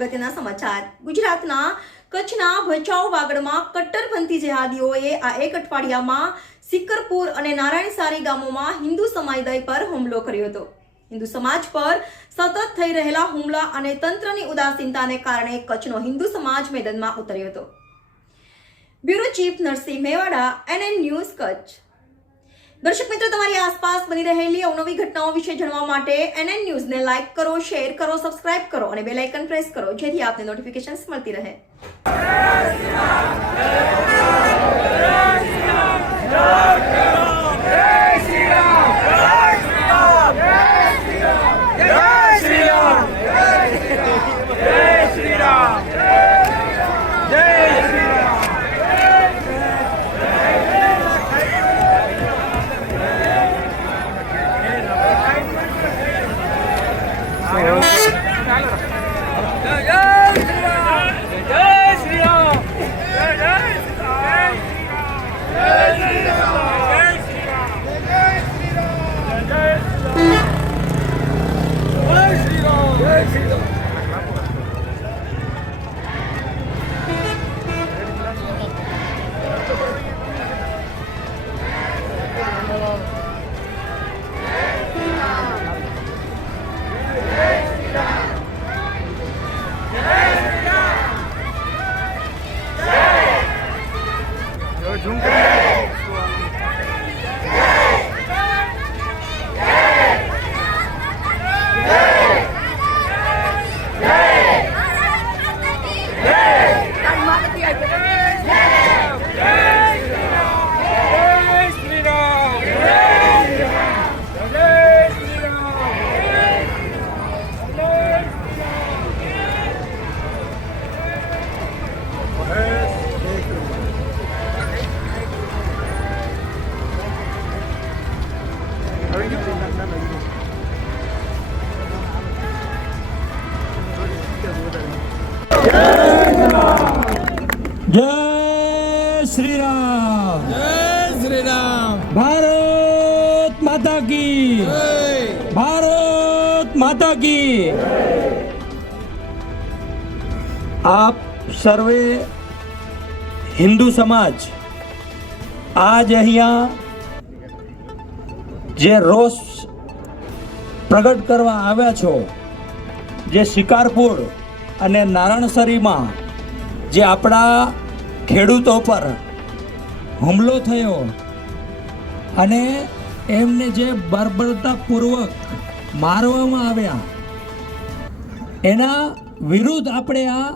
અગત્યના સમાચાર ગુજરાતના કચ્છના ભચાઉ વાગડમાં કટ્ટરપંથી જેહાદીઓએ આ એક અઠવાડિયામાં સિકરપુર અને નારાયણસારી ગામોમાં હિન્દુ સમુદાય પર હુમલો કર્યો હતો। હિન્દુ સમાજ પર સતત થઈ રહેલા હુમલા અને તંત્રની ઉદાસીનતાને કારણે કચ્છનો હિન્દુ સમાજ મેદાનમાં ઉતર્યો હતો। Bureau chief Narsinh Mewada, NN news, Kutch. દર્શક મિત્રો, તમારી આસપાસ બની રહેલી અવનવી ઘટનાઓ વિશે જાણવા માટે NN ન્યૂઝને લાઇક કરો, શેર કરો, સબસ્ક્રાઇબ કરો અને બેલ આઇકન પ્રેસ કરો, જેથી આપને નોટિફિકેશન્સ મળતી રહે। जय श्री राम, जय श्री राम। भारत माता की, भारत माता की। आप सर्वे हिंदू समाज आज अहिया जे रोष प्रगट करवा આવ્યા છો, જે શિકારપુર અને નારાયણસરીમાં જે આપણા ખેડૂતો પર હુમલો થયો અને એમને જે બર્બરતાપૂર્વક મારવામાં આવ્યા, એના વિરુદ્ધ આપણે આ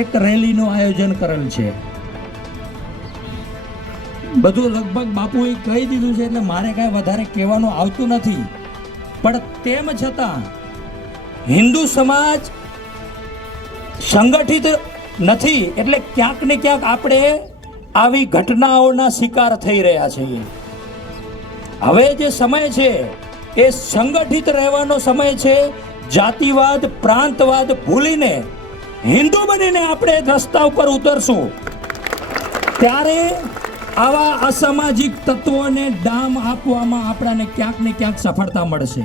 એક રેલીનું આયોજન કરેલ છે। બધું લગભગ બાપુએ કહી દીધું છે, એટલે મારે કાંઈ વધારે કહેવાનું આવતું નથી, પણ તેમ છતાં હિન્દુ સમાજ સંગઠિત નથી, એટલે ક્યાંક ને ક્યાંક આપણે આવી ઘટનાઓના શિકાર થઈ રહ્યા છીએ। હવે જે સમય છે એ સંગઠિત રહેવાનો સમય છે। જાતિવાદ, પ્રાંતવાદ ભૂલીને હિન્દુ બનીને આપણે રસ્તા ઉપર ઉતરશું, ત્યારે આવા અસામાજિક તત્વોને ડામ આપવામાં આપણને ક્યાંક ને ક્યાંક સફળતા મળશે।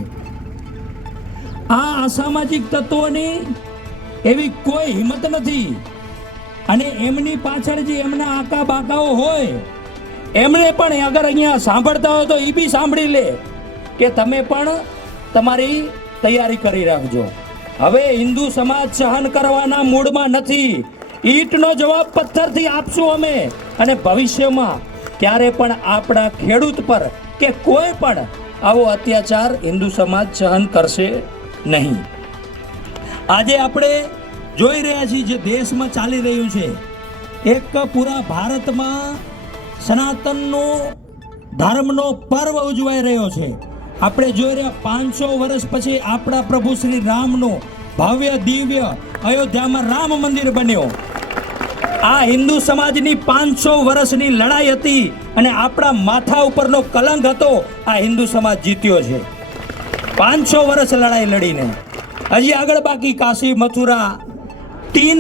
આ અસામાજિક તત્વોની એવી કોઈ હિંમત નથી, અને એમની પાછળ જે એમના આકા બાકાઓ હોય, એમને પણ અગર અહીંયા સાંભળતા હોય તો એ બી સાંભળી લે કે તમે પણ તમારી તૈયારી કરી રાખજો। હવે હિન્દુ સમાજ સહન કરવાના મૂડમાં નથી। ઈંટનો જવાબ પથ્થરથી આપશું અમે, અને ભવિષ્યમાં ક્યારે પણ આપણા ખેડૂત પર કે કોઈ પણ આવો અત્યાચાર હિન્દુ સમાજ સહન કરશે નહીં। આજે આપણે જોઈ રહ્યા છીએ જે દેશમાં ચાલી રહ્યું છે, એક પૂરા ભારતમાં સનાતનનો ધર્મનો પર્વ ઉજવાઈ રહ્યો છે। આપણે જોઈ રહ્યા 500 વર્ષ પછી આપણા પ્રભુ શ્રી રામનો ભવ્ય દિવ્ય અયોધ્યામાં રામ મંદિર બન્યો। આ હિન્દુ સમાજની 500 વર્ષની લડાઈ હતી, અને આપણા માથા ઉપરનો કલંક હતો, આ હિન્દુ સમાજ જીત્યો છે। 500 વર્ષ લડાઈ લડીને હજી આગળ બાકી કાશી, મથુરા, 3